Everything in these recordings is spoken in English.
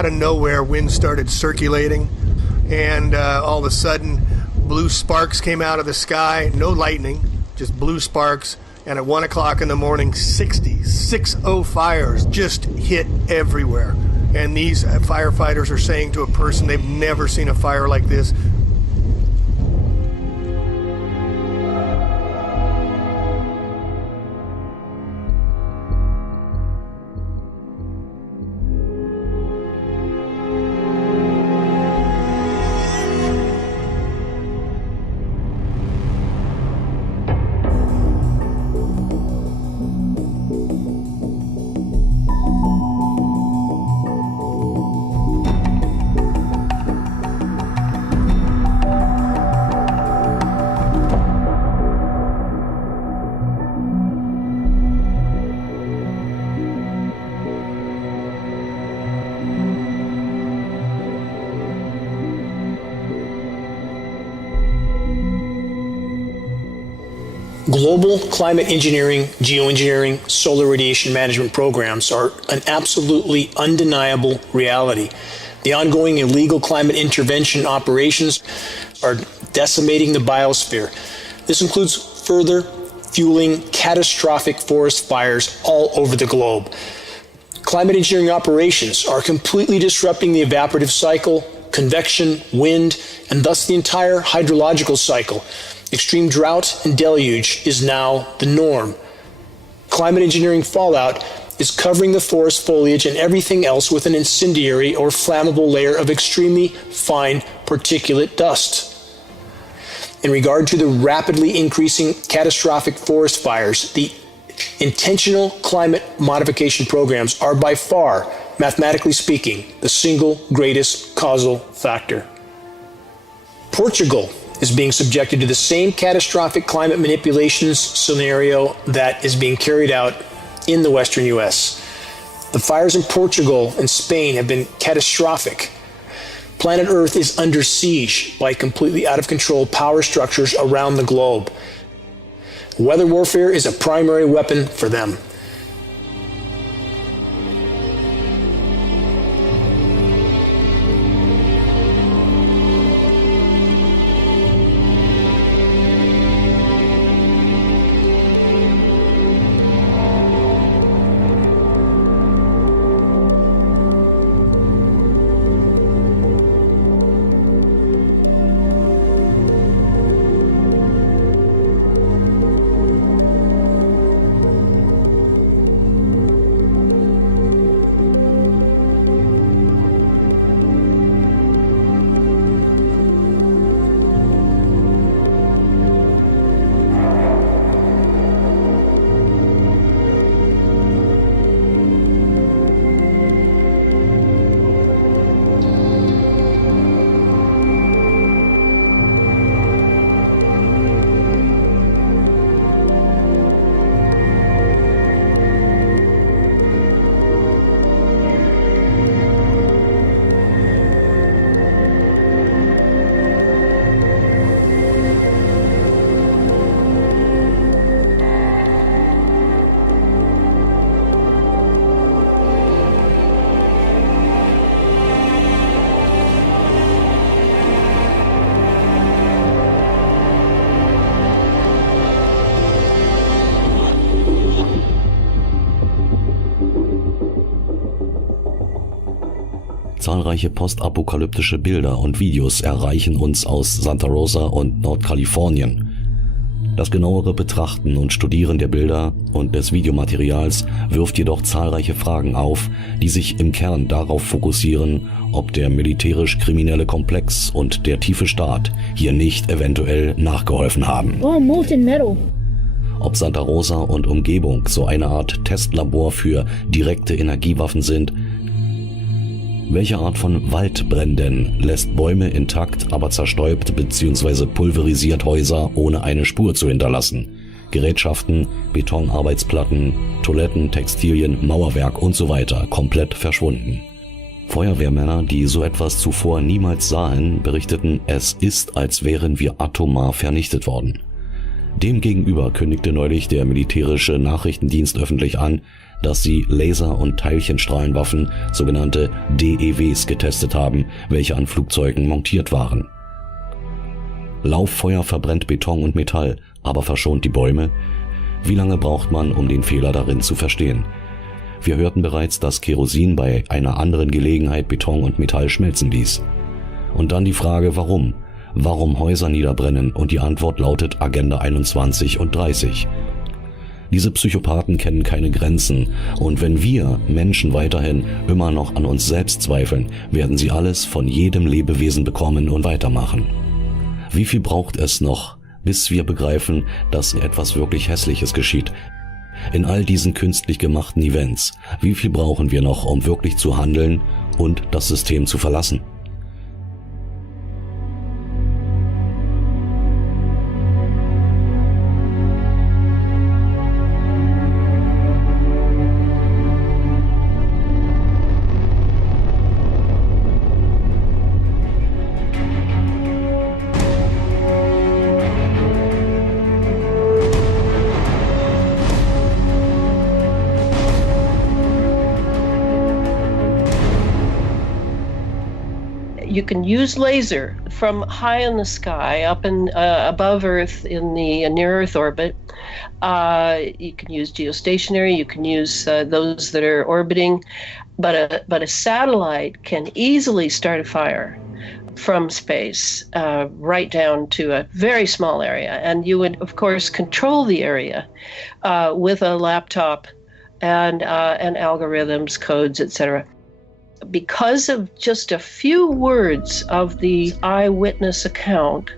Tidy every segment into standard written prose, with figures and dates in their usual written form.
out of nowhere, wind started circulating, and all of a sudden, blue sparks came out of the sky. No lightning, just blue sparks. And at 1 o'clock in the morning, 60 fires just hit everywhere. And these firefighters are saying to a person they've never seen a fire like this. Global climate engineering, geoengineering, solar radiation management programs are an absolutely undeniable reality. The ongoing illegal climate intervention operations are decimating the biosphere. This includes further fueling catastrophic forest fires all over the globe. Climate engineering operations are completely disrupting the evaporative cycle, convection, wind, and thus the entire hydrological cycle. Extreme drought and deluge is now the norm. Climate engineering fallout is covering the forest foliage and everything else with an incendiary or flammable layer of extremely fine particulate dust. In regard to the rapidly increasing catastrophic forest fires, the intentional climate modification programs are by far, mathematically speaking, the single greatest causal factor. Portugal is being subjected to the same catastrophic climate manipulations scenario that is being carried out in the western U.S. The fires in Portugal and Spain have been catastrophic. Planet Earth is under siege by completely out of control power structures around the globe. Weather warfare is a primary weapon for them. Zahlreiche postapokalyptische Bilder und Videos erreichen uns aus Santa Rosa und Nordkalifornien. Das genauere Betrachten und Studieren der Bilder und des Videomaterials wirft jedoch zahlreiche Fragen auf, die sich im Kern darauf fokussieren, ob der militärisch-kriminelle Komplex und der tiefe Staat hier nicht eventuell nachgeholfen haben. Oh, molten metal. Ob Santa Rosa und Umgebung so eine Art Testlabor für direkte Energiewaffen sind. Welche Art von Waldbränden lässt Bäume intakt, aber zerstäubt bzw. pulverisiert Häuser ohne eine Spur zu hinterlassen? Gerätschaften, Betonarbeitsplatten, Toiletten, Textilien, Mauerwerk und so weiter komplett verschwunden. Feuerwehrmänner, die so etwas zuvor niemals sahen, berichteten, es ist, als wären wir atomar vernichtet worden. Demgegenüber kündigte neulich der militärische Nachrichtendienst öffentlich an, dass sie Laser- und Teilchenstrahlenwaffen, sogenannte DEWs, getestet haben, welche an Flugzeugen montiert waren. Lauffeuer verbrennt Beton und Metall, aber verschont die Bäume? Wie lange braucht man, um den Fehler darin zu verstehen? Wir hörten bereits, dass Kerosin bei einer anderen Gelegenheit Beton und Metall schmelzen ließ. Und dann die Frage, warum? Warum Häuser niederbrennen? Und die Antwort lautet Agenda 21 und 30. Diese Psychopathen kennen keine Grenzen, und wenn wir Menschen weiterhin immer noch an uns selbst zweifeln, werden sie alles von jedem Lebewesen bekommen und weitermachen. Wie viel braucht es noch, bis wir begreifen, dass etwas wirklich Hässliches geschieht? In all diesen künstlich gemachten Events, wie viel brauchen wir noch, um wirklich zu handeln und das System zu verlassen? You can use laser from high in the sky, up in above Earth in the near Earth orbit. You can use geostationary. You can use those that are orbiting, but a satellite can easily start a fire from space right down to a very small area, and you would of course control the area with a laptop and algorithms, codes, etc. Because of just a few words of the eyewitness account,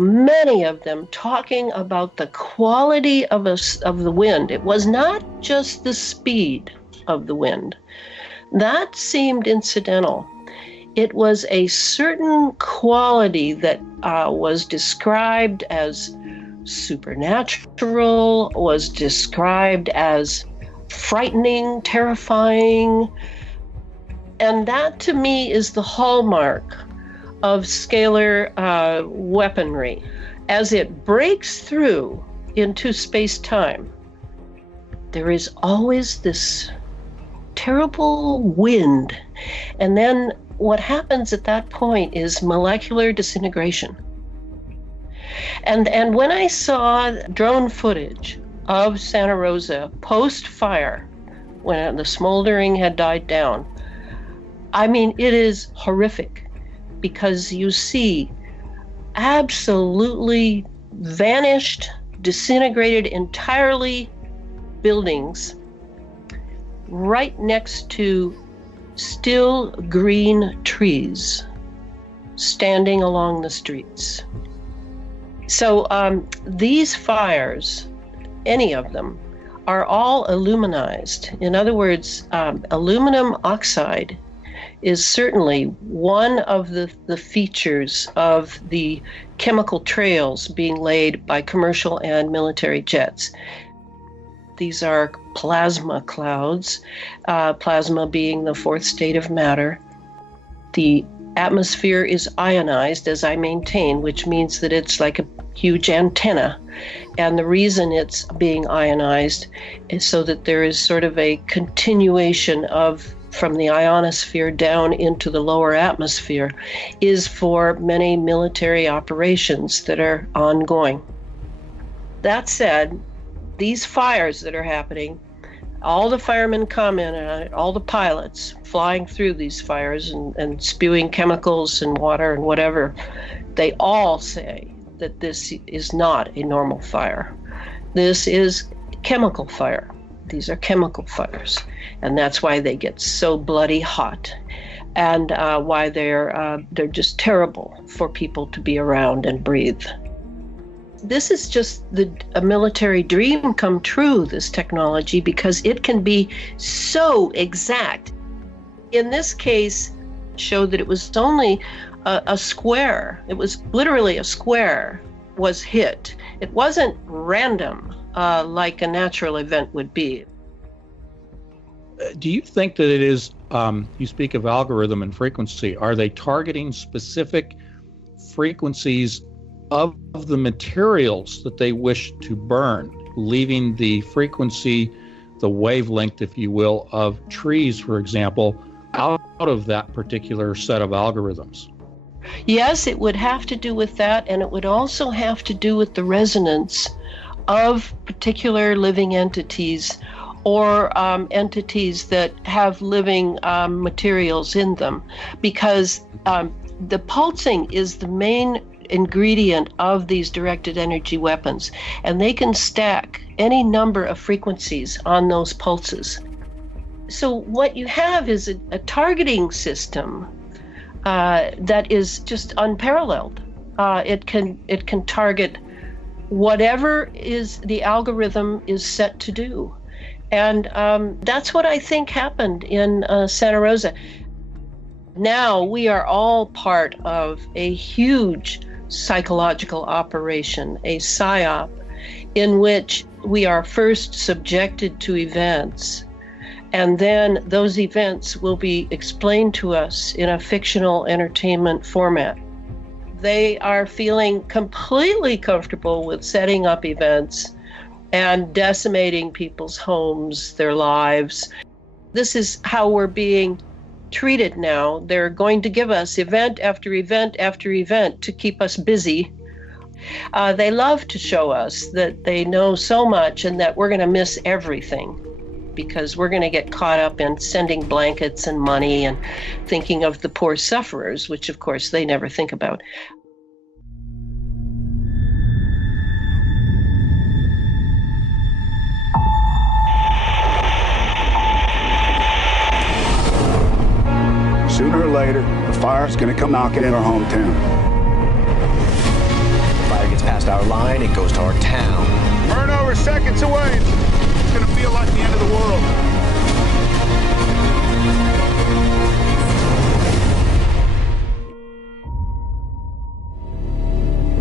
many of them talking about the quality of the wind. It was not just the speed of the wind. That seemed incidental. It was a certain quality that was described as supernatural, was described as frightening, terrifying. And that, to me, is the hallmark of scalar weaponry. As it breaks through into space-time, there is always this terrible wind. And then what happens at that point is molecular disintegration. And when I saw drone footage of Santa Rosa post-fire, when the smoldering had died down, I mean, it is horrific because you see absolutely vanished, disintegrated entirely buildings right next to still green trees standing along the streets. So these fires, any of them, are all aluminized. In other words, aluminum oxide is certainly one of the features of the chemical trails being laid by commercial and military jets. These are plasma clouds, plasma being the fourth state of matter. The atmosphere is ionized, as I maintain, which means that it's like a huge antenna. And the reason it's being ionized is so that there is sort of a continuation from the ionosphere down into the lower atmosphere, is for many military operations that are ongoing. That said, these fires that are happening, all the firemen comment on it, all the pilots flying through these fires and spewing chemicals and water and whatever, they all say that this is not a normal fire. This is chemical fire. These are chemical fires, and that's why they get so bloody hot, and why they're just terrible for people to be around and breathe. This is just a military dream come true, this technology, because it can be so exact. In this case, showed that it was only a square. It was literally a square was hit. It wasn't random like a natural event would be. Do you think that it is, you speak of algorithm and frequency, are they targeting specific frequencies of the materials that they wish to burn, leaving the frequency, the wavelength, if you will, of trees, for example, out of that particular set of algorithms? Yes, it would have to do with that, and it would also have to do with the resonance of particular living entities or entities that have living materials in them, because the pulsing is the main ingredient of these directed energy weapons, and they can stack any number of frequencies on those pulses. So what you have is a targeting system that is just unparalleled. It can target whatever is the algorithm is set to do. And that's what I think happened in Santa Rosa. Now we are all part of a huge psychological operation, a psyop, in which we are first subjected to events, and then those events will be explained to us in a fictional entertainment format. They are feeling completely comfortable with setting up events and decimating people's homes, their lives. This is how we're being treated now. They're going to give us event after event after event to keep us busy. They love to show us that they know so much and that we're going to miss everything, because we're going to get caught up in sending blankets and money and thinking of the poor sufferers, which of course they never think about. Sooner or later, the fire's gonna come knocking in our hometown. The fire gets past our line, it goes to our town. Burn over seconds away. It's gonna feel like the end of the world.